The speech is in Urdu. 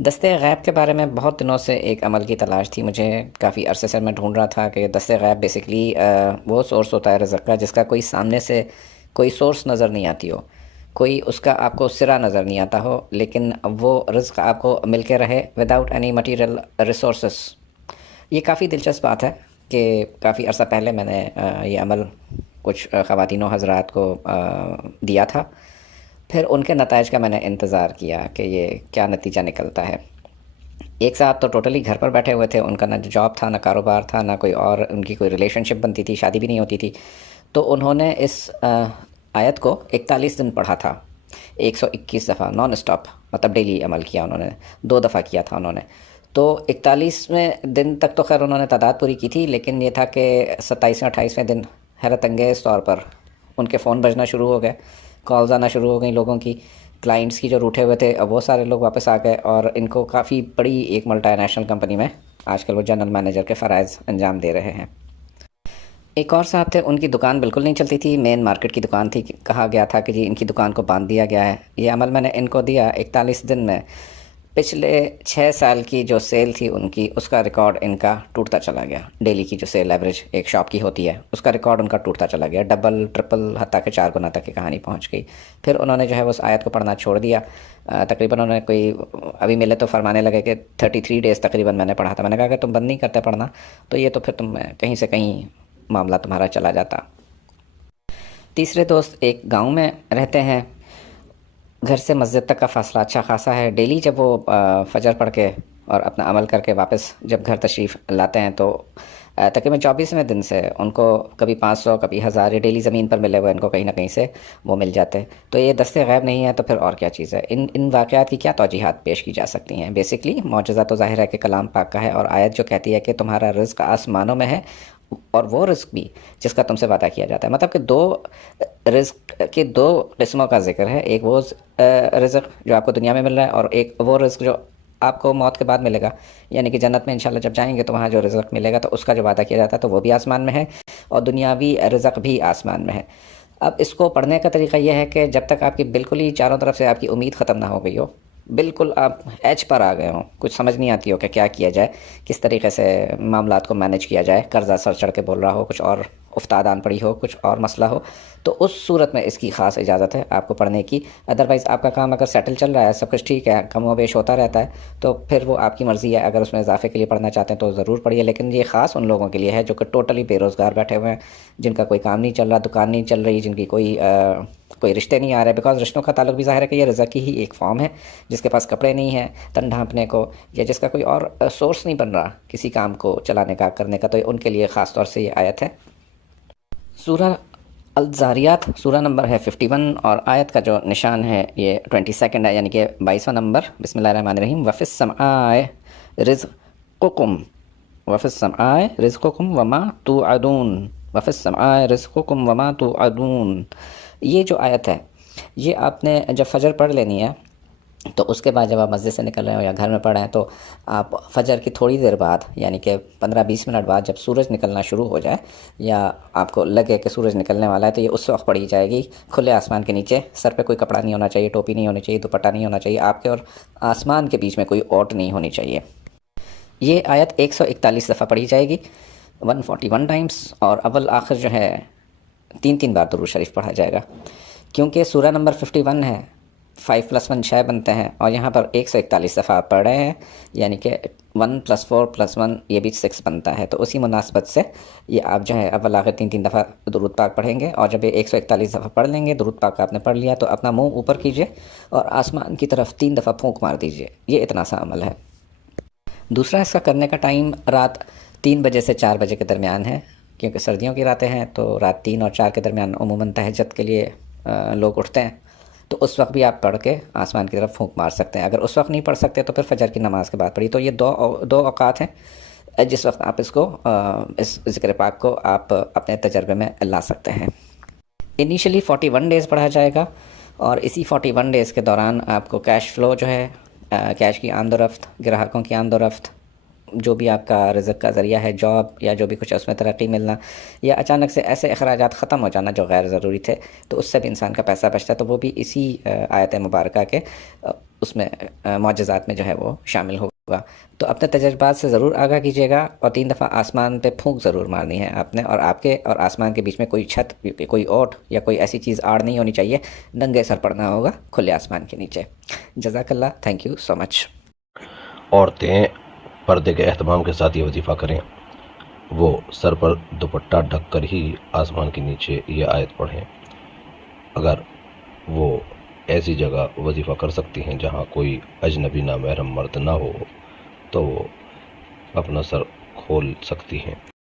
دستے غیب کے بارے میں بہت دنوں سے ایک عمل کی تلاش تھی مجھے، کافی عرصے سے میں ڈھونڈ رہا تھا کہ دستے غیب بیسکلی وہ سورس ہوتا ہے رزق کا جس کا کوئی سامنے سے کوئی سورس نظر نہیں آتی ہو، کوئی اس کا آپ کو سرا نظر نہیں آتا ہو، لیکن وہ رزق آپ کو مل کے رہے وداؤٹ اینی مٹیریل ریسورسز۔ یہ کافی دلچسپ بات ہے کہ کافی عرصہ پہلے میں نے یہ عمل کچھ خواتین و حضرات کو دیا تھا، پھر ان کے نتائج کا میں نے انتظار کیا کہ یہ کیا نتیجہ نکلتا ہے۔ ایک ساتھ تو ٹوٹلی گھر پر بیٹھے ہوئے تھے، ان کا نہ جاب تھا، نہ کاروبار تھا، نہ کوئی اور ان کی کوئی ریلیشن شپ بنتی تھی، شادی بھی نہیں ہوتی تھی۔ تو انہوں نے اس آیت کو 41 دن پڑھا تھا، 121 دفعہ نان اسٹاپ، مطلب ڈیلی عمل کیا انہوں نے، 2 دفعہ کیا تھا انہوں نے۔ تو 41ویں دن تک تو خیر انہوں نے تعداد پوری کی تھی، لیکن یہ تھا کہ 27ویں 28ویں دن حیرت انگیز طور پر ان کے فون بجنا شروع ہو گئے، کالز آنا شروع ہو گئیں لوگوں کی، کلائنٹس کی جو روٹھے ہوئے تھے اب وہ سارے لوگ واپس آ گئے، اور ان کو کافی بڑی ایک ملٹی نیشنل کمپنی میں آج کل وہ جنرل مینیجر کے فرائض انجام دے رہے ہیں۔ ایک اور صاحب تھے، ان کی دکان بالکل نہیں چلتی تھی، مین مارکیٹ کی دکان تھی، کہا گیا تھا کہ جی ان کی دکان کو باندھ دیا گیا ہے۔ یہ عمل میں نے ان کو دیا، 41 دن میں پچھلے 6 سال کی جو سیل تھی ان کی، اس کا ریکارڈ ان کا ٹوٹتا چلا گیا۔ ڈیلی کی جو سیل ایوریج ایک شاپ کی ہوتی ہے اس کا ریکارڈ ان کا ٹوٹتا چلا گیا، ڈبل ٹرپل حتیٰ کہ 4 گنا تک کی کہانی پہنچ گئی۔ پھر انہوں نے جو ہے اس آیت کو پڑھنا چھوڑ دیا، تقریباً انہوں نے کوئی ابھی ملے تو فرمانے لگے کہ 33 ڈیز تقریباً میں نے پڑھا تھا۔ میں نے کہا کہ تم بند نہیں کرتے پڑھنا تو یہ تو پھر تم کہیں سے کہیں معاملہ تمہارا چلا جاتا۔ تیسرے دوست ایک گاؤں میں رہتے ہیں، گھر سے مسجد تک کا فاصلہ اچھا خاصا ہے۔ ڈیلی جب وہ فجر پڑھ کے اور اپنا عمل کر کے واپس جب گھر تشریف لاتے ہیں تو تقریباً 24ویں دن سے ان کو کبھی 500 کبھی 1000 ڈیلی زمین پر ملے ہوئے ان کو کہیں نہ کہیں سے وہ مل جاتے۔ تو یہ دستے غیب نہیں ہے تو پھر اور کیا چیز ہے؟ ان واقعات کی کیا توجیحات پیش کی جا سکتی ہیں؟ بیسکلی معجزہ تو ظاہر ہے کہ کلام پاک کا ہے، اور آیت جو کہتی ہے کہ تمہارا رزق آسمانوں میں ہے، اور وہ رزق بھی جس کا تم سے وعدہ کیا جاتا ہے، مطلب کہ رزق کے 2 قسموں کا ذکر ہے۔ ایک وہ رزق جو آپ کو دنیا میں مل رہا ہے، اور ایک وہ رزق جو آپ کو موت کے بعد ملے گا، یعنی کہ جنت میں انشاءاللہ جب جائیں گے تو وہاں جو رزق ملے گا تو اس کا جو وعدہ کیا جاتا ہے تو وہ بھی آسمان میں ہے، اور دنیاوی رزق بھی آسمان میں ہے۔ اب اس کو پڑھنے کا طریقہ یہ ہے کہ جب تک آپ کی بالکل ہی چاروں طرف سے آپ کی امید ختم نہ ہو گئی ہو، بالکل آپ ایج پر آ گئے ہوں، کچھ سمجھ نہیں آتی ہو کہ کیا کیا جائے، کس طریقے سے معاملات کو مینیج کیا جائے، قرضہ سر چڑھ کے بول رہا ہو، کچھ اور افتاد آن پڑی ہو، کچھ اور مسئلہ ہو، تو اس صورت میں اس کی خاص اجازت ہے آپ کو پڑھنے کی۔ ادروائز آپ کا کام اگر سیٹل چل رہا ہے، سب کچھ ٹھیک ہے، کم و بیش ہوتا رہتا ہے، تو پھر وہ آپ کی مرضی ہے، اگر اس میں اضافے کے لیے پڑھنا چاہتے ہیں تو ضرور پڑھیے۔ لیکن یہ خاص ان لوگوں کے لیے ہے جو کہ ٹوٹلی بے روزگار بیٹھے ہوئے ہیں، جن کا کوئی کام نہیں چل رہا، دکان نہیں چل رہی، جن کی کوئی رشتے نہیں آ رہے، بیکاز رشتوں کا تعلق بھی ظاہر ہے کہ یہ رزق کی ہی ایک فارم ہے۔ جس کے پاس کپڑے نہیں ہیں تن ڈھانپنے کو، یا جس کا کوئی اور سورس نہیں بن رہا کسی کام کو چلانے کا کرنے کا، تو ان کے لیے خاص طور سے یہ آیت ہے۔ سورہ الزاریات سورہ نمبر ہے 51، اور آیت کا جو نشان ہے یہ 22 ہے، یعنی کہ 22واں نمبر۔ بسم اللہ الرحمن الرحیم۔ وَفِي السَّمْاءِ رِزْقُكُمْ وَفِي السَّمْاءِ رِزْقُكُمْ وَمَا تُوعَدُونَ وَفِي السَّمْاءِ رِزْقُكُمْ وَمَا تُوعَدُونَ۔ یہ جو آیت ہے یہ آپ نے جب فجر پڑھ لینی ہے تو اس کے بعد جب آپ مسجد سے نکل رہے ہو یا گھر میں پڑھ رہے ہیں تو آپ فجر کی تھوڑی دیر بعد، یعنی کہ 15-20 منٹ بعد جب سورج نکلنا شروع ہو جائے، یا آپ کو لگے کہ سورج نکلنے والا ہے، تو یہ اس وقت پڑھی جائے گی کھلے آسمان کے نیچے۔ سر پہ کوئی کپڑا نہیں ہونا چاہیے، ٹوپی نہیں ہونی چاہیے، دوپٹہ نہیں ہونا چاہیے، آپ کے اور آسمان کے بیچ میں کوئی اوٹ نہیں ہونی چاہیے۔ یہ آیت 141 دفعہ پڑھی جائے گی، 141 ٹائمز، اور اول آخر جو ہے 3 بار درود شریف پڑھا جائے گا، کیونکہ سورہ نمبر 51 ہے، 5 + 1 6 بنتے ہیں، اور یہاں پر 141 دفعہ آپ پڑھ رہے ہیں، یعنی کہ 1 + 4 + 1 یہ بھی 6 بنتا ہے۔ تو اسی مناسبت سے یہ آپ جو ہے اول آخر 3 دفعہ درود پاک پڑھیں گے، اور جب یہ 141 دفعہ پڑھ لیں گے، درود پاک آپ نے پڑھ لیا، تو اپنا منہ اوپر کیجئے اور آسمان کی طرف 3 دفعہ پھونک مار دیجئے۔ یہ اتنا سا عمل ہے۔ دوسرا اس کا کرنے کا ٹائم رات 3 بجے سے 4 بجے کے درمیان ہے، کیونکہ سردیوں کی راتیں ہیں تو رات 3 اور 4 کے درمیان عموماً تہجد کے لیے لوگ اٹھتے ہیں، تو اس وقت بھی آپ پڑھ کے آسمان کی طرف پھونک مار سکتے ہیں۔ اگر اس وقت نہیں پڑھ سکتے تو پھر فجر کی نماز کے بعد پڑھی۔ تو یہ دو اوقات ہیں جس وقت آپ اس ذکر پاک کو آپ اپنے تجربے میں لا سکتے ہیں۔ انیشلی 41 ڈیز پڑھا جائے گا، اور اسی 41 ڈیز کے دوران آپ کو کیش فلو جو ہے، کیش کی آمد و رفت، گراہکوں کی آمد و رفت، جو بھی آپ کا رزق کا ذریعہ ہے، جاب یا جو بھی کچھ ہے اس میں ترقی ملنا، یا اچانک سے ایسے اخراجات ختم ہو جانا جو غیر ضروری تھے، تو اس سے بھی انسان کا پیسہ بچتا ہے، تو وہ بھی اسی آیت مبارکہ کے اس میں معجزات میں جو ہے وہ شامل ہوگا۔ تو اپنے تجربات سے ضرور آگاہ کیجیے گا، اور 3 دفعہ آسمان پہ پھونک ضرور مارنی ہے آپ نے، اور آپ کے اور آسمان کے بیچ میں کوئی چھت، کوئی اوٹ یا کوئی ایسی چیز آڑ نہیں ہونی چاہیے، ننگے سر پڑنا ہوگا کھلے آسمان کے نیچے۔ جزاک اللہ، تھینک یو سو مچ۔ عورتیں پردے کے اہتمام کے ساتھ یہ وظیفہ کریں، وہ سر پر دوپٹہ ڈھک کر ہی آسمان کے نیچے یہ آیت پڑھیں۔ اگر وہ ایسی جگہ وظیفہ کر سکتی ہیں جہاں کوئی اجنبی نامحرم مرد نہ ہو تو وہ اپنا سر کھول سکتی ہیں۔